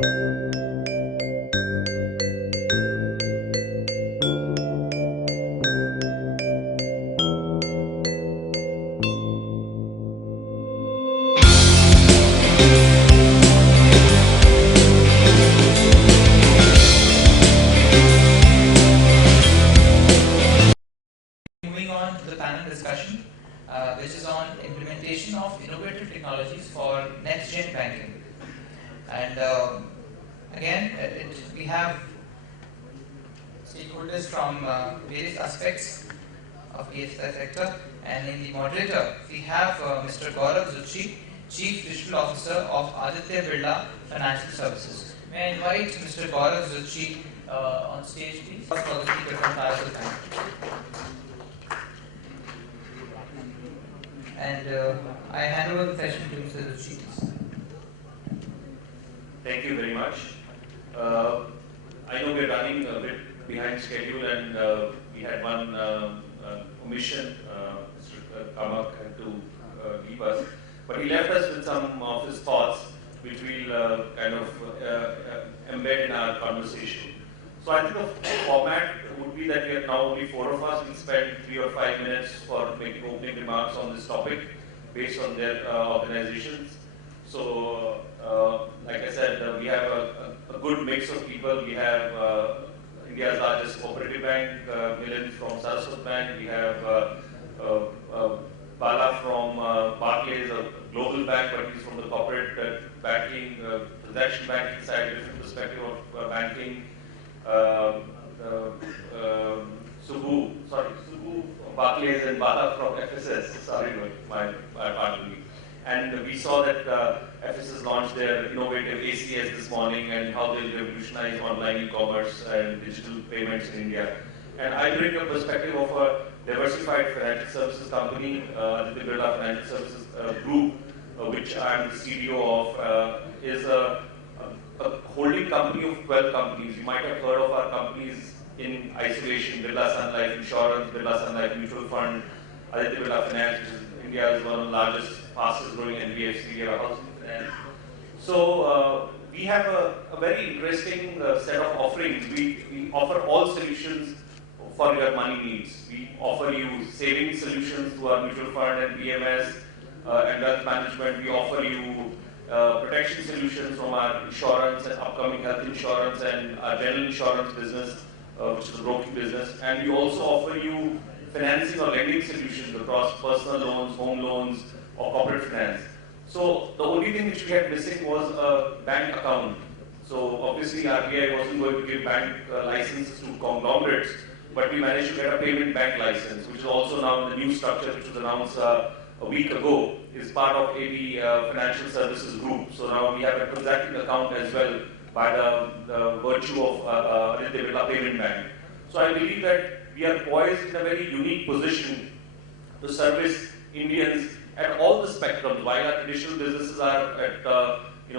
Moving on to the panel discussion, which is on implementation of innovative technologies for NexGen banking. And again, we have stakeholders from various aspects of BFSI sector. And in the moderator, we have Mr. Gaurav Zutshi, Chief Digital Officer of Aditya Birla Financial Services. May I invite Mr. Gaurav Zutshi on stage, please, for the speaker from Parallel Bank. And I hand over the session to Mr. Zutshi. Thank you very much. I know we're running a bit behind schedule, and we had one omission. Mr. Kamak had to leave us, but he left us with some of his thoughts, which we'll kind of embed in our conversation. So I think the format would be that we are now only 4 of us. We'll spend 3 or 5 minutes for making opening remarks on this topic based on their organizations. So, like I said, we have a good mix of people. We have India's largest cooperative bank, Milan from Saraswat Bank. We have Bala from Barclay, a global bank, but he's from the corporate banking, transaction banking side, different perspective of banking. Subbu, Barclays and Bala from FSS, pardon me. And we saw that FSS launched their innovative ACS this morning and how they'll revolutionize online e-commerce and digital payments in India. And I bring a perspective of a diversified financial services company, Aditya Birla Financial Services Group, which I'm the CTO of, is a holding company of 12 companies. You might have heard of our companies in isolation: Birla Sun Life Insurance, Birla Sun Life Mutual Fund, Aditya Birla Finance, which is India's one of the largest, fastest growing NBFC, we have a housing finance. So we have a very interesting set of offerings. We offer all solutions for your money needs. We offer you savings solutions through our mutual fund and PMS and wealth management. We offer you protection solutions from our insurance and upcoming health insurance and our general insurance business, which is a broking business. And we also offer you financing or lending solutions across personal loans, home loans, or corporate finance. So the only thing which we had missing was a bank account. So obviously RBI wasn't going to give bank licenses to conglomerates, but we managed to get a payment bank license, which is also now in the new structure, which was announced a week ago, is part of AB Financial Services Group. So now we have a transacting account as well by the virtue of Aditya Birla Payment Bank. So I believe that we are poised in a very unique position to service Indians at all the spectrums. While our traditional businesses are at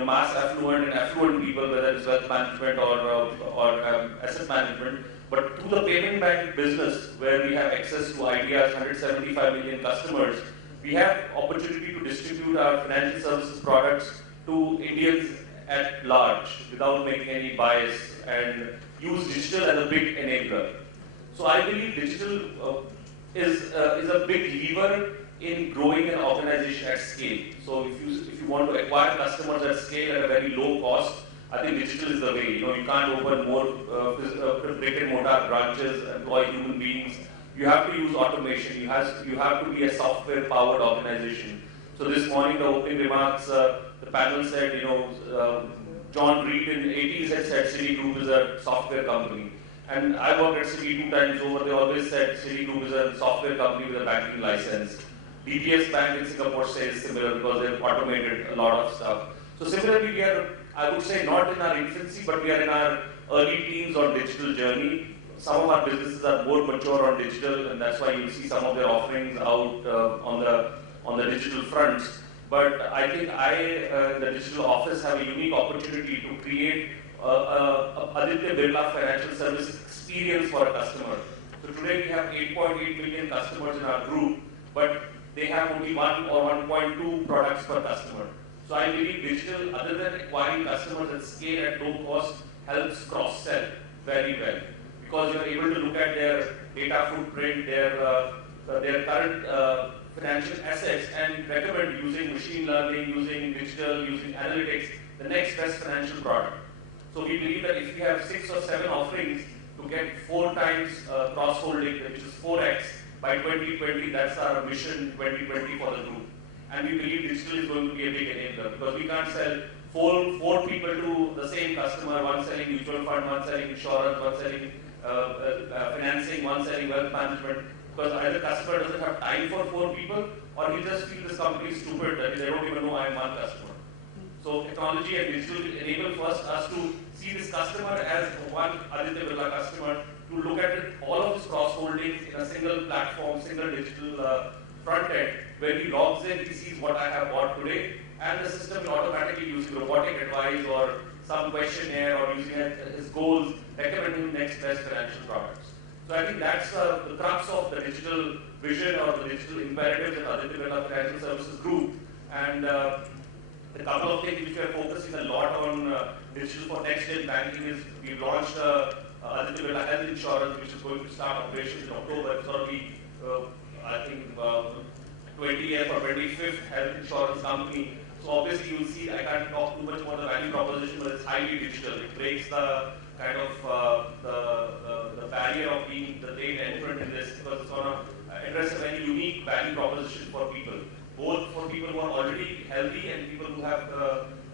mass affluent and affluent people, whether it's wealth management or asset management, but through the payment bank business, where we have access to Idea's 175 million customers, we have opportunity to distribute our financial services products to Indians at large without making any bias and use digital as a big enabler. So I believe digital is a big lever in growing an organization at scale. So if you want to acquire customers at scale at a very low cost, I think digital is the way. You can't open more brick and mortar branches, employ human beings. You have to use automation. You have to be a software-powered organization. So this morning, the opening remarks, the panel said, John Reed in the 80s had said Citigroup is a software company. And I worked at Citi 2 times over. They always said Citigroup is a software company with a banking license. DBS Bank in Singapore says similar because they've automated a lot of stuff. So similarly, we are, I would say, not in our infancy, but we are in our early teens on digital journey. Some of our businesses are more mature on digital, and that's why you'll see some of their offerings out on the digital fronts. But I think the digital office, have a unique opportunity to create Aditya Birla Financial Services experience for a customer. So today we have 8.8 million customers in our group, but they have only 1 or 1.2 products per customer. So I believe digital, other than acquiring customers at scale at low cost, helps cross-sell very well. Because you're able to look at their data footprint, their current financial assets and recommend using machine learning, using digital, using analytics, the next best financial product. So we believe that if we have 6 or 7 offerings to get 4 times cross-holding, which is 4x, by 2020, that's our mission 2020 for the group. And we believe digital is going to be a big enabler because we can't sell four people to the same customer, one selling mutual fund, one selling insurance, one selling financing, one selling wealth management, because either customer doesn't have time for 4 people or he just feels this company is stupid that they don't even know I'm one customer. So technology and digital enable first us to see this customer as one Aditya Birla customer, to look at it, all of his cross holdings in a single platform, single digital front end. When he logs in, he sees what I have bought today, and the system will automatically using robotic advice or some questionnaire or using his goals, recommend him next best financial products. So I think that's the crux of the digital vision or the digital imperatives at Aditya Birla Financial Services Group. And a couple of things which we are focusing a lot on digital for NexGen banking is we've launched Aditya Birla Health Insurance, which is going to start operations in October. It's already, I think, 20th or 25th health insurance company. So obviously you'll see, I can't talk too much about the value proposition, but it's highly digital. It breaks the kind of the barrier of being the late entrant in this, because it's going to address a very unique value proposition for people, both for people who are already healthy and people who have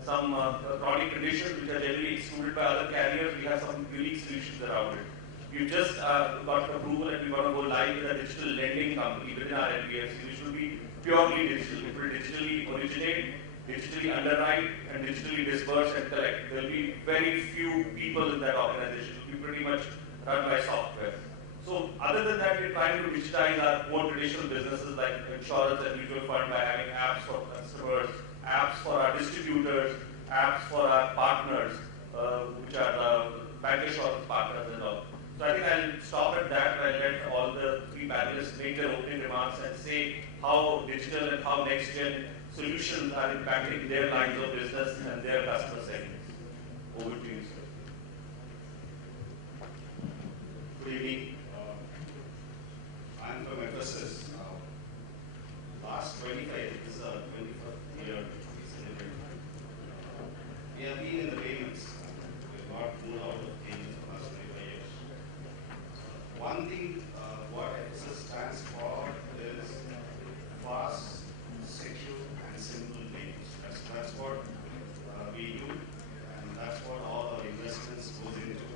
some chronic conditions which are generally excluded by other carriers. We have some unique solutions around it. We've just got approval and we're going to go live with a digital lending company within our NBFC, which will be purely digital. It will digitally originate, digitally underwrite, and digitally disperse and collect. There will be very few people in that organization. It will be pretty much run by software. So other than that, we're trying to digitize our more traditional businesses like insurance and mutual fund by having apps for customers, apps for our distributors, apps for our partners, which are the bank insurance partners and all. So I think I'll stop at that. I'll let all the 3 panelists make their opening remarks and say how digital and how NexGen solutions are impacting their lines of business and their customer segments. Over to you, sir. Good evening. I'm from FSS. Last 25, this is our 25th year we celebrate. We have been in the payments. We have not moved out of payments for the last 25 years. One thing what FSS stands for is fast, secure, and simple payments. That's what we do, and that's what all our investments goes into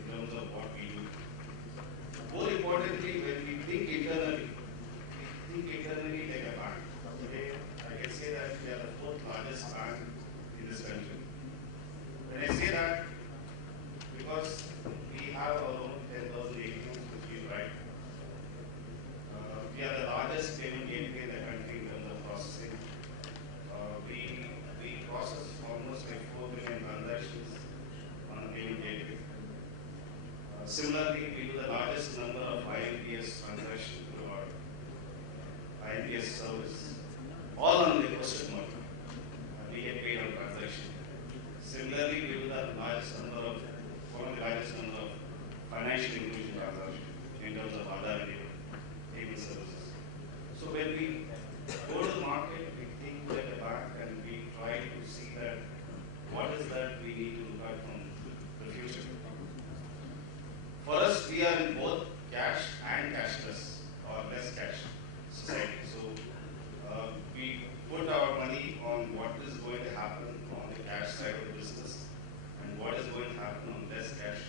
in terms of what we do. More importantly, when we think internally like a bank. Today, I can say that we are the 4th largest bank in this country. When I say that, because we have our own 10,000 ATMs which we write. We are the largest payment gateway in the country in terms of processing. We process almost like 4 million transactions on a payment gateway. Similarly, we do the largest number of IMPS transactions through our IMPS service, all on the posted mode. We get paid on transaction. Similarly, we do the largest number of, one of the largest number of financial inclusion transactions in terms of other payment services. So when we go to the market, we think like a bank and we try to see that what is that we need to look at from the future. For us, we are in both cash and cashless or less cash society. So we put our money on what is going to happen on the cash side of the business and what is going to happen on less cash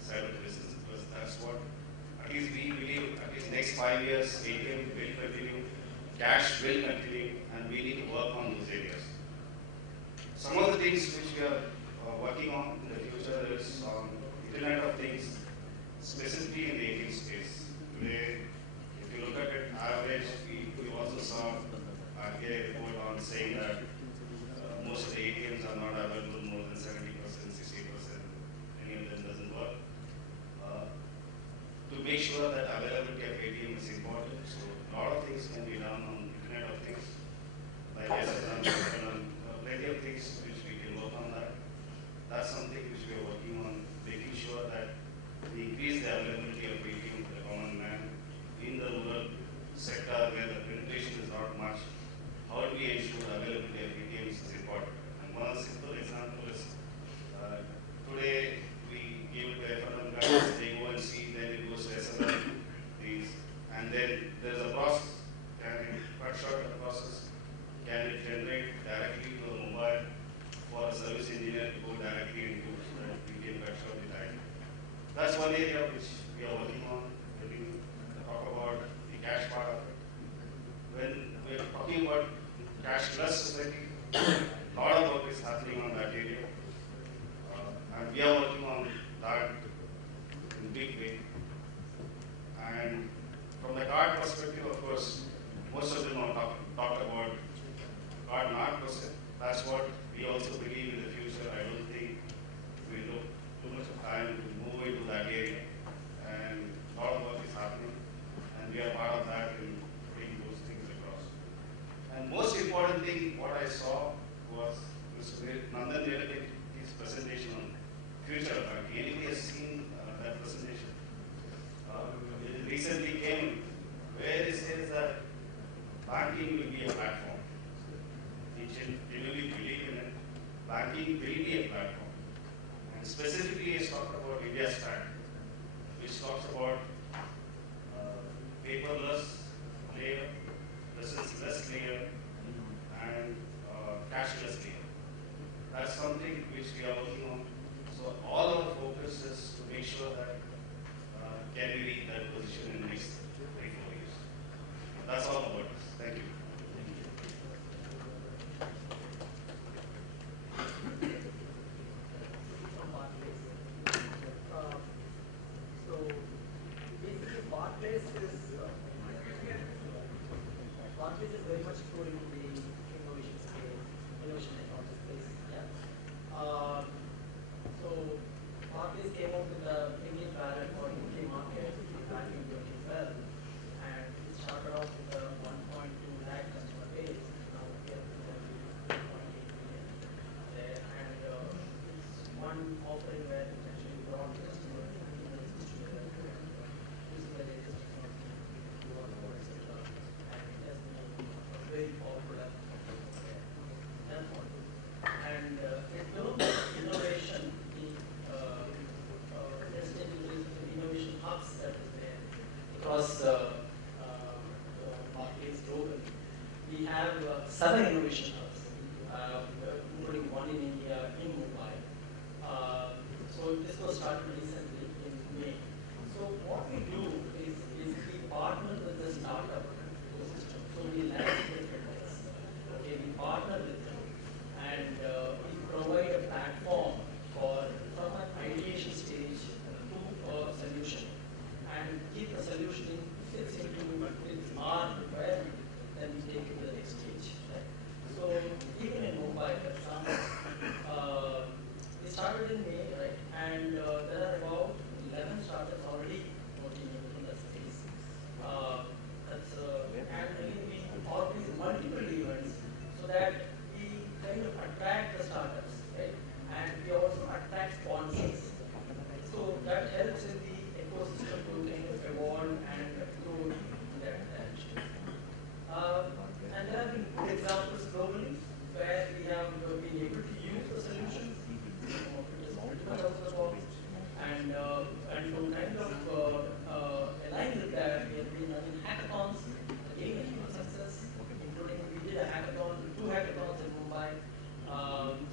side of the business, because that's what at least we believe at least next 5 years ATM will continue, cash will continue, and we need to work on those areas. Some of the things which we are working on in the future is on Internet of Things, specifically in the ATM space. Today, if you look at it, average, we also saw a report on saying that most of the ATMs are not available more than 70%, 60%. Any of them doesn't work. To make sure that availability of ATM is important, so a lot of things can be done on Internet of Things. Like I said, like service engineer to go directly into so that we can cut short the time. That's one area which we are working on. When we talk about the cash part of it. When we are talking about cashless society, a lot of work is happening on that area. And we are working on that in a big way. And from the card perspective, of course, most of them have talked about card not process. That's what we also believe in the future. I don't think we look too much of time to move into that area. And a lot of work is happening. And we are part of that in putting those things across. And most important thing, what I saw was Mr. Nandan his presentation on future of banking. Anybody has seen that presentation? It recently came where it says that banking will be a platform. We genuinely believe in it. Banking will be a platform. And specifically, it's talked about India Stack, which talks about paperless layer, less layer, and cashless layer. That's something which we are working on. So all our focus is to make sure that can we reach that position in the next 3-4 years. That's all about us. Thank you. So basically, Barclays is very much going to the innovation space, innovation technology space. Yeah. So Barclays came up with a English ballot for UK market back in 2012, and it started off with a 1.2 lakh customer base. Now we have 1.8 million there, and it's one offering where it actually brought customers using the latest technology, etc. And it has been a very popular platform. And in terms of innovation, the innovation hubs that is there across the markets globally, we have 7 innovation hubs, including one in India, in Mumbai. So this was started recently in May. So what we do is basically partner with the startup ecosystem. So we land with vendors. Okay, we partner with them, and we provide a platform from an ideation stage to a solution, and keep the solution fits into its our requirement, then we take it to the next stage. Right? So even in Mumbai, for example, we started in May, right? And there are about 11 startups already working in that space. And again, we organize multiple events so that we kind of attract the startups, right? And we also attract sponsors. So that helps in the ecosystem to kind of evolve and grow in that direction. And there have been good examples globally where we have been able to use the solutions, some of it is multiple out of the box, and to kind of align with that, we have been running hackathons, again a huge success, including we did a hackathon, 2 hackathons in Mumbai.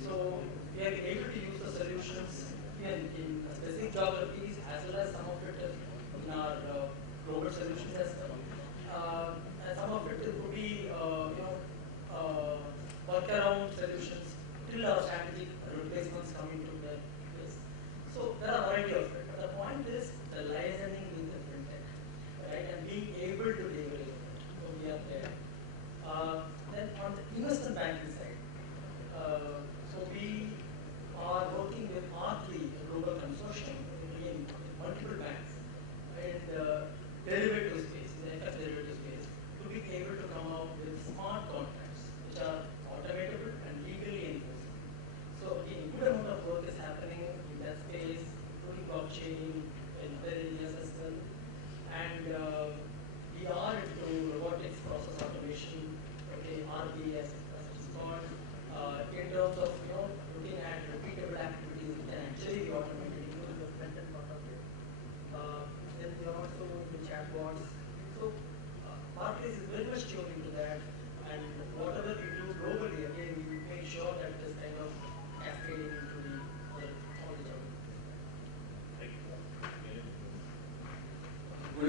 So we have been able to use the solutions in specific geographies as well as some of it in our global solutions as well. And some of it could be workaround solutions till our strategic replacements come into place. So there are a variety of it. But the point is the liaising with the fintech, right, and being able to leverage it. So we are there. Then on the investment banking side, so we are working with R3, a global consortium, in multiple banks, in the derivative space, in the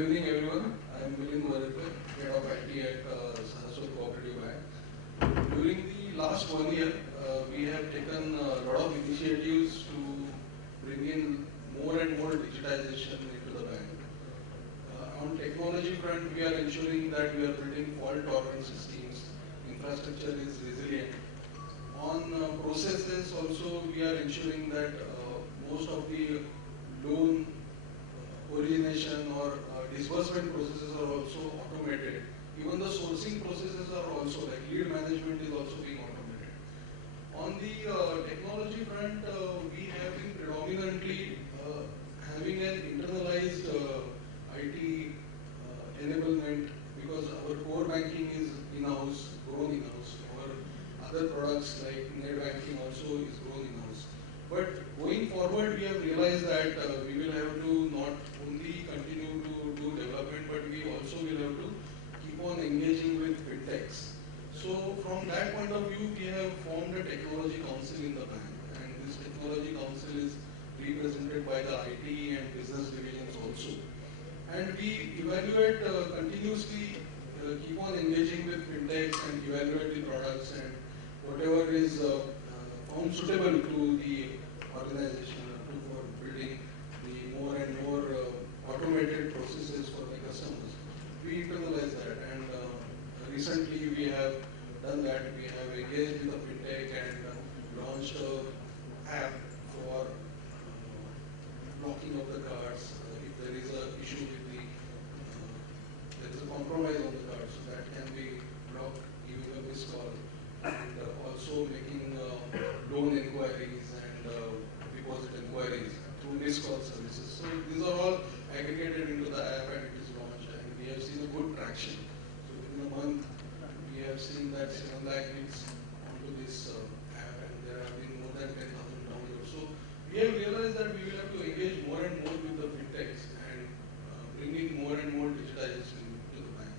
Good evening, everyone. I am Moderator, Head of IT at Saraswat Cooperative Bank. During the last 1 year, we have taken a lot of initiatives to bring in more and more digitization into the bank. On technology front, we are ensuring that we are building fault-tolerant systems, infrastructure is resilient. On processes also, we are ensuring that most of the loan origination or disbursement processes are also automated. Even the sourcing processes are also, like lead management is also being automated. On the technology front, we have been predominantly having an internalized IT enablement, because our core banking is in-house, grown in-house. Our other products like net banking also is grown in-house. But going forward, we have realized that we will have to not only continue to do development, but we also will have to keep on engaging with fintechs. So from that point of view, we have formed a technology council in the bank, and this technology council is represented by the IT and business divisions also. And we evaluate continuously, keep on engaging with fintechs and evaluate the products, and whatever is found suitable to the organization for building the more and more automated processes for the customers. We internalize that, and recently we have done that. We have engaged with the fintech and launched an app for blocking of the cards. If there is an issue with there is a compromise on the card, so that can be blocked, giving a missed call, and also making loan inquiries and deposit inquiries through missed call services. So these are all aggregated into the app, and it is launched, and we have seen a good traction. So within a month, we have seen that 7 lakh hits onto this app, and there have been more than 10,000 downloads. So we have realized that we will have to engage more and more with the fintechs and bring in more and more digitization to the bank.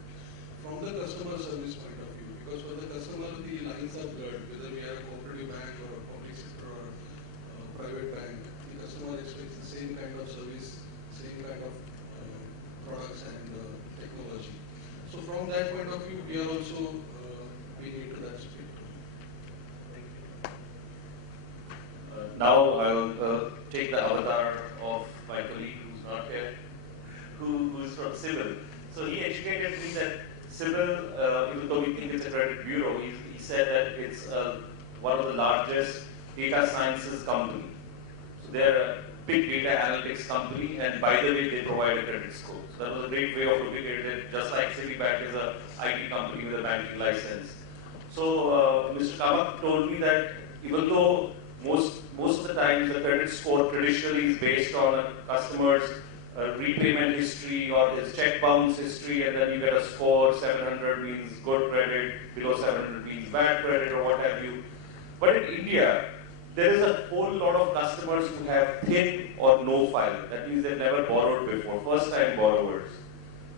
From the customer service point of view, because for the customer, the lines are blurred, whether we are a cooperative bank or a public sector or a private bank, the customer expects the same kind of service, same kind of products and technology. So from that point of view, we are also being into that spirit. Thank you. Now I'll take the avatar of my colleague who's not here, who is from Civil. So he educated me that Civil, even though we think it's a credit bureau, he said that it's one of the largest data sciences company. So they're a big data analytics company, and by the way, they provide a credit score. So that was a great way of looking at it, just like Citibank is a IT company with a banking license. So Mr. Kamak told me that even though most of the times the credit score traditionally is based on a customer's repayment history or his check bounce history, and then you get a score, 700 means good credit, below 700 means bad credit or what have you. But in India, there is a whole lot of customers who have thin or no file. That means they've never borrowed before, first time borrowers.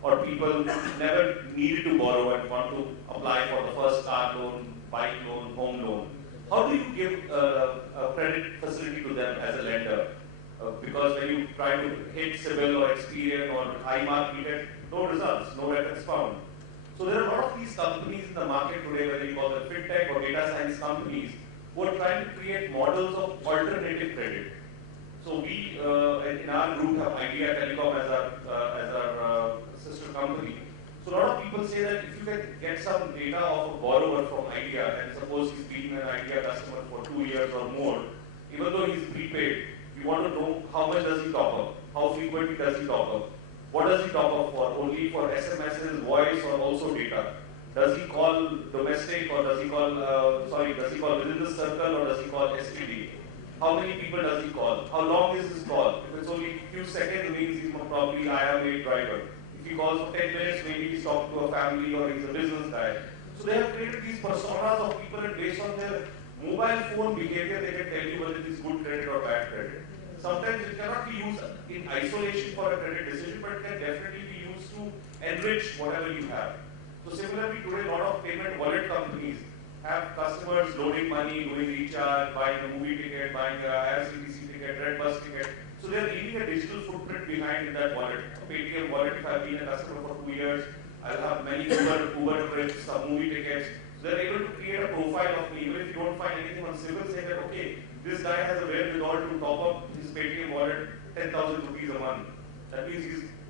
Or people who never needed to borrow and want to apply for the first car loan, bike loan, home loan. How do you give a credit facility to them as a lender? Because when you try to hit Civil or Experian or iMark, you get no results, no records found. So there are a lot of these companies in the market today, whether you call them fintech or data science companies, who are trying to create models of alternative credit. So we, in our group, have Idea Telecom as our sister company. So a lot of people say that if you can get some data of a borrower from Idea, and suppose he's been an Idea customer for 2 years or more, even though he's prepaid, we want to know how much does he top up, how frequently does he top up, what does he top up for, only for SMSs, voice, or also data. Does he call domestic, or does he call, does he call within the circle, or does he call STD? How many people does he call? How long is his call? If it's only a few seconds, it means he's probably IR-made driver. If he calls for 10 minutes, maybe he's talking to a family or he's a business guy. So they have created these personas of people, and based on their mobile phone behavior, they can tell you whether it is good credit or bad credit. Sometimes it cannot be used in isolation for a credit decision, but it can definitely be used to enrich whatever you have. So similarly, today a lot of payment wallet companies have customers loading money, doing recharge, buying a movie ticket, buying a IRCTC ticket, ticket, red bus ticket. So they're leaving a digital footprint behind in that wallet. A Paytm wallet, if I've been a customer for 2 years, I'll have many Uber trips, some movie tickets. So they're able to create a profile of me. Even if you don't find anything on civil, say that, okay, this guy has a wherewithal to top up his Paytm wallet 10,000 rupees a month. That means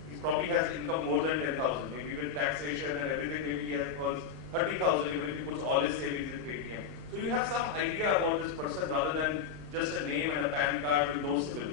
he probably has income more than 10,000. Maybe with taxation and everything, maybe he has 30,000 even if he puts all his savings in Paytm. So you have some idea about this person rather than just a name and a PAN card with no civil.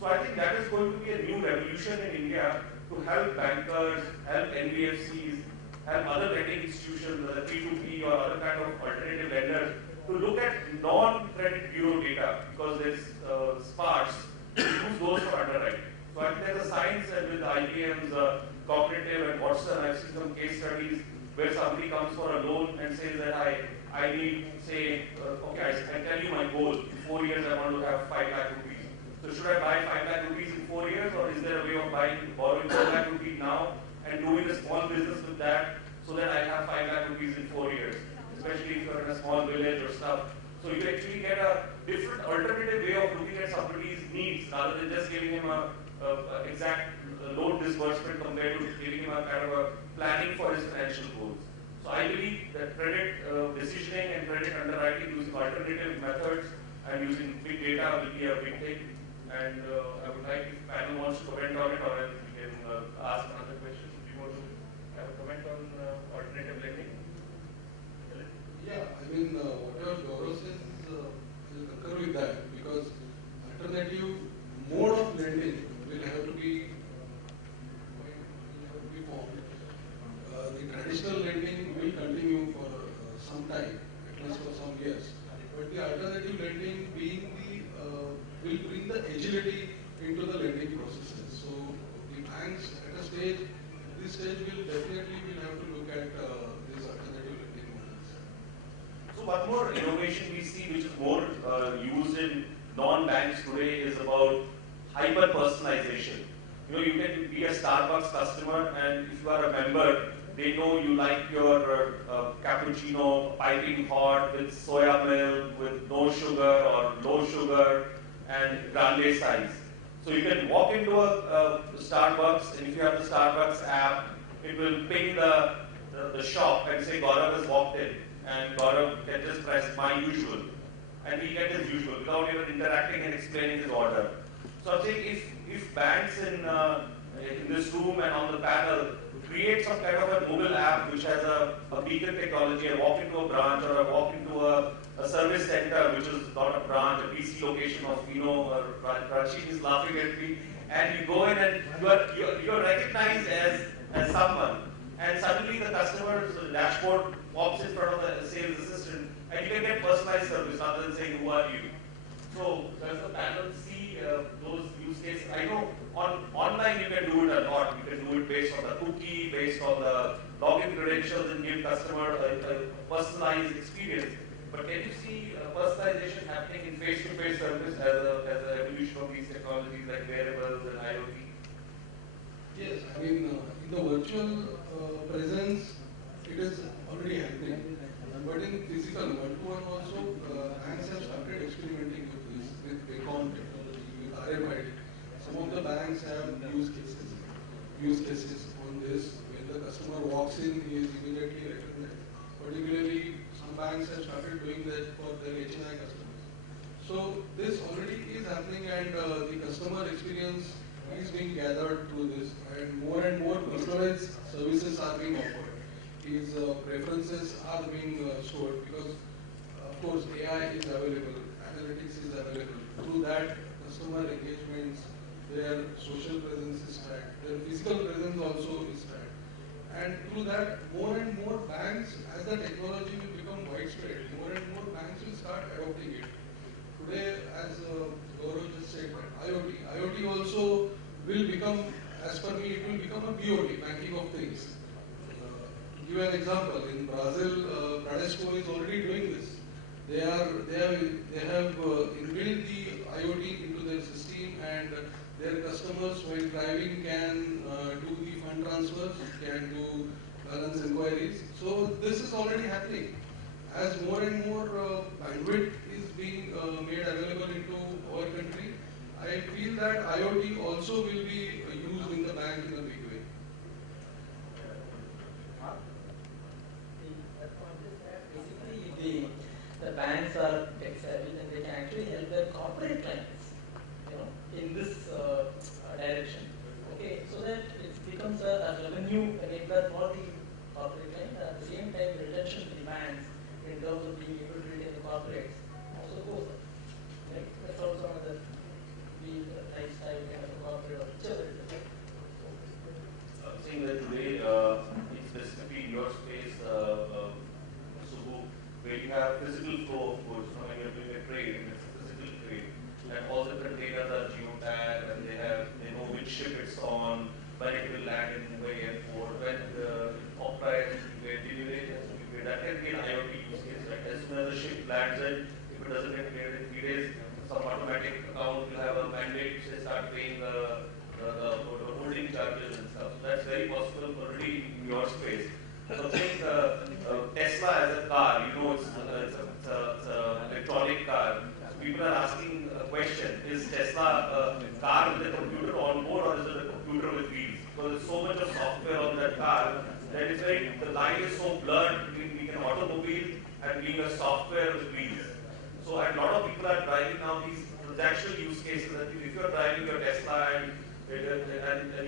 So I think that is going to be a new revolution in India to help bankers, help NBFCs, help other lending institutions, whether P2P or other kind of alternative lenders, to look at non-credit bureau data because there's sparse, to use those for underwriting. So I think there's a science that with IBM's Cognitive and Watson, I've seen some case studies where somebody comes for a loan and says that I need, say, okay, I tell you my goal. In 4 years, I want to have 5 lakh rupees. So should I buy 5 lakh rupees in 4 years, or is there a way of borrowing 4 lakh rupees now and doing a small business with that so that I have 5 lakh rupees in 4 years, especially if you're in a small village or stuff. So you actually get a different alternative way of looking at somebody's needs rather than just giving him a exact loan disbursement compared to giving him a kind of a planning for his financial goals. So I believe that credit decisioning and credit underwriting using alternative methods and using big data will be a big thing. And I would like if the panel wants to comment on it, or else we can ask another question. If you want to have a comment on alternative lending? Yeah, I mean, whatever Gaurav says, I concur with that, because alternative mode of lending will have to be formed. The traditional lending will continue for some time, at least for some years. But the alternative lending being will bring the agility into the lending processes. So the banks at this stage will definitely have to look at these alternative lending models. So one more innovation we see which is more used in non-banks today is about hyper-personalization. You know, you can be a Starbucks customer, and if you are a member, they know you like your cappuccino piping hot with soya milk, with no sugar or low sugar, and grande size. So you can walk into a Starbucks, and if you have the Starbucks app, it will ping the shop and say Gaurav has walked in, and Gaurav can just press my usual, and he'll get his usual without even interacting and explaining his order. So I'm saying if banks in this room and on the panel create some kind of a mobile app which has a beacon technology, I walk into a branch or I walk into a service center which is not a branch, a PC location of or Rashid is laughing at me, and you go in and you're recognized as someone, and suddenly the customer's dashboard pops in front of the sales assistant, and you can get personalized service rather than saying who are you. So does the panel see those use cases? I know online you can do it a lot. You can do it based on the cookie, based on the login credentials, and give customer a personalized experience. But can you see personalization happening in face-to-face service as an evolution of these technologies like wearables and IoT? Yes, I mean, in the virtual presence, it is already happening. But in physical one-to-one also, banks have started experimenting with this, with beacon technology, with RFID. Some of the banks have use cases on this. When the customer walks in, he is immediately recognized. Particularly, some banks have started doing that for their HNI customers. So this already is happening, and the customer experience is being gathered through this, and more personalized services are being offered. His preferences are being stored because, of course, AI is available, analytics is available. Through that, customer engagements, their social presence is tracked, their physical presence also is tracked. And through that, more and more banks, as the technology will become widespread, more and more banks will start adopting it. Today, as Gaurav just said, IoT also will become, as per me, it will become a BOT, banking of things. To give an example, in Brazil, Bradesco is already doing this. They have inbuilt the IoT into their system, and their customers, while driving, can do the fund transfers, can do balance inquiries. So this is already happening. As more and more bandwidth is being made available into our country, I feel that IoT also will be used in the bank in a big way. Basically, the banks are tech savvy and they can actually help their corporate clients, in this direction. Okay, so that it becomes a revenue enabler for the corporate client. At the same time, retention to the banks in terms of being able to retain the corporates also goes up. Right? That's also another be the lifestyle kind of a corporate or whichever it is. I'm saying that today, specifically in your space, Subbu, where you have physical flow of goods, when you're doing a trade, and it's a physical trade, and all the containers are geotagged, and they know which ship it's on, when it will land in Mumbai airport, when the authorized delivery has to be paid. That can be an IoT use case, right? As soon as the ship lands in, if it doesn't get paid in 3 days, some automatic account will have a mandate to start paying the holding charges and stuff. So that's very possible already in your space. So think Tesla as a car, it's an electronic car. So people are asking a question, is Tesla a car with a computer on board or is it a computer with wheels? Because there's so much of software on that car that it's the line is so blurred between being an automobile and being a software with wheels. So a lot of people are driving now these transactional use cases. That if you're driving your Tesla and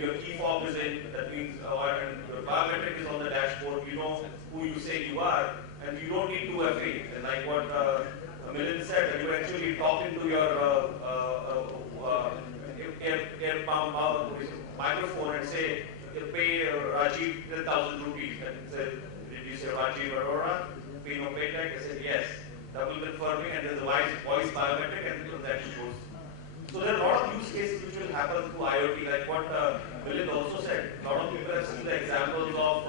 your key fob is in, that means and your biometric is on the dashboard, you know who you say you are, and you don't need to have faith. And like what Milind said, that you actually talk into your microphone and say, pay Rajiv 10,000 rupees. And say, did you say Rajiv Arora? Pay no pay tag? I said yes. Double confirming, and there's a voice biometric, and the transaction goes. So there are a lot of use cases which will happen through IoT, like what Milind also said. A lot of people have seen the examples of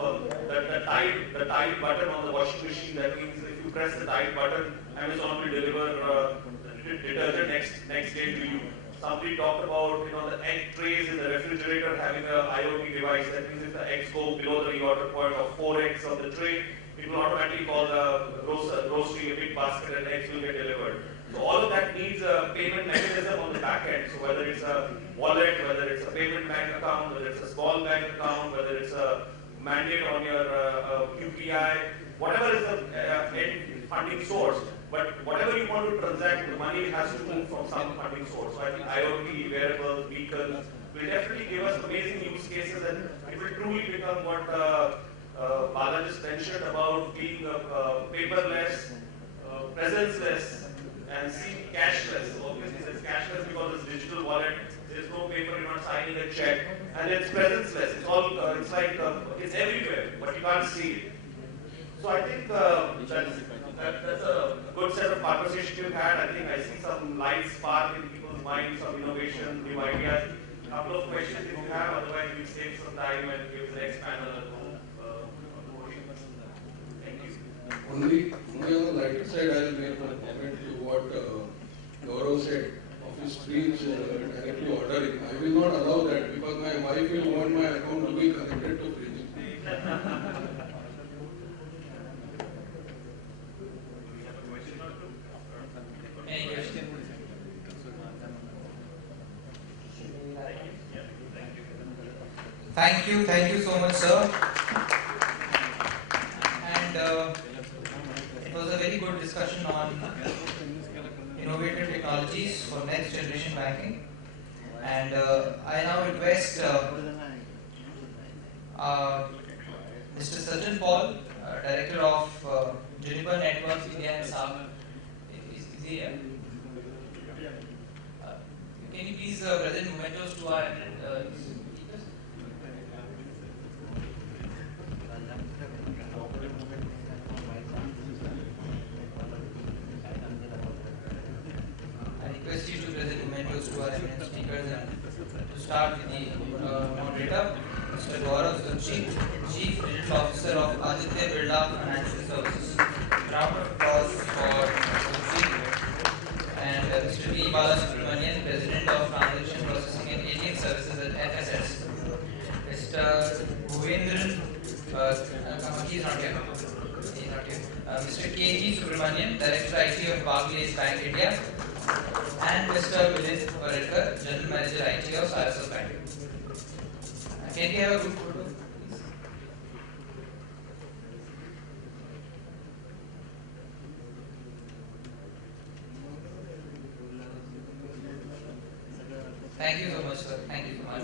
the tide button on the washing machine. That means if you press the tide button, Amazon will deliver detergent next day to you. Somebody talked about the egg trays in the refrigerator having an IoT device. That means if the eggs go below the reorder point of 4 eggs on the tray, it will automatically call the grocery a big basket and eggs will get delivered. So all of that needs a payment mechanism on the back end. So whether it's a wallet, whether it's a payment bank account, whether it's a small bank account, whether it's a mandate on your QPI, whatever is the end funding source. But whatever you want to transact, the money has to move from some funding source. So I think IoT, wearables, beacons will definitely give us amazing use cases, and it will truly become what Bala just mentioned about being paperless, presenceless, and cashless. So obviously it's cashless because it's digital wallet. There's no paper, you're not signing a check, and it's presenceless. It's everywhere, but you can't see it. So I think that's a good set of conversation we've had. I think I see some light spark in people's minds, some innovation, new ideas. A couple of questions if you have, otherwise we'll save some time and give the next panel a Thank you. Only on the lighter side, I'll make a comment to what Gaurav said of his screens directly ordering. I will not allow that because my wife will want my account to be connected to fridge. Any question? Thank you so much, sir. And it was a very good discussion on innovative technologies for next generation banking. And I now request Mr. Sajjan Paul, Director of Juniper Networks India and South. Is he here? Can you please present mementos to our speakers? I request you to present mementos to our eminent speakers, and to start with the moderator, Mr. Gaurav Zutshi, Chief Digital Officer of Aditya Birla Financial Services. Round of applause for Zutshi. And Mr. V. Balasubramanian, President of Transaction Processing and ATM Services at FSS. Mr. Bhuvendran, he is not here. Mr. K.G. Subramanian, Director IT of Barclays Bank India. and Mr. Elets BFSI, General Manager IT of Saraswat Bank. Can we have a group photo, please? Thank you so much, sir. Thank you so much.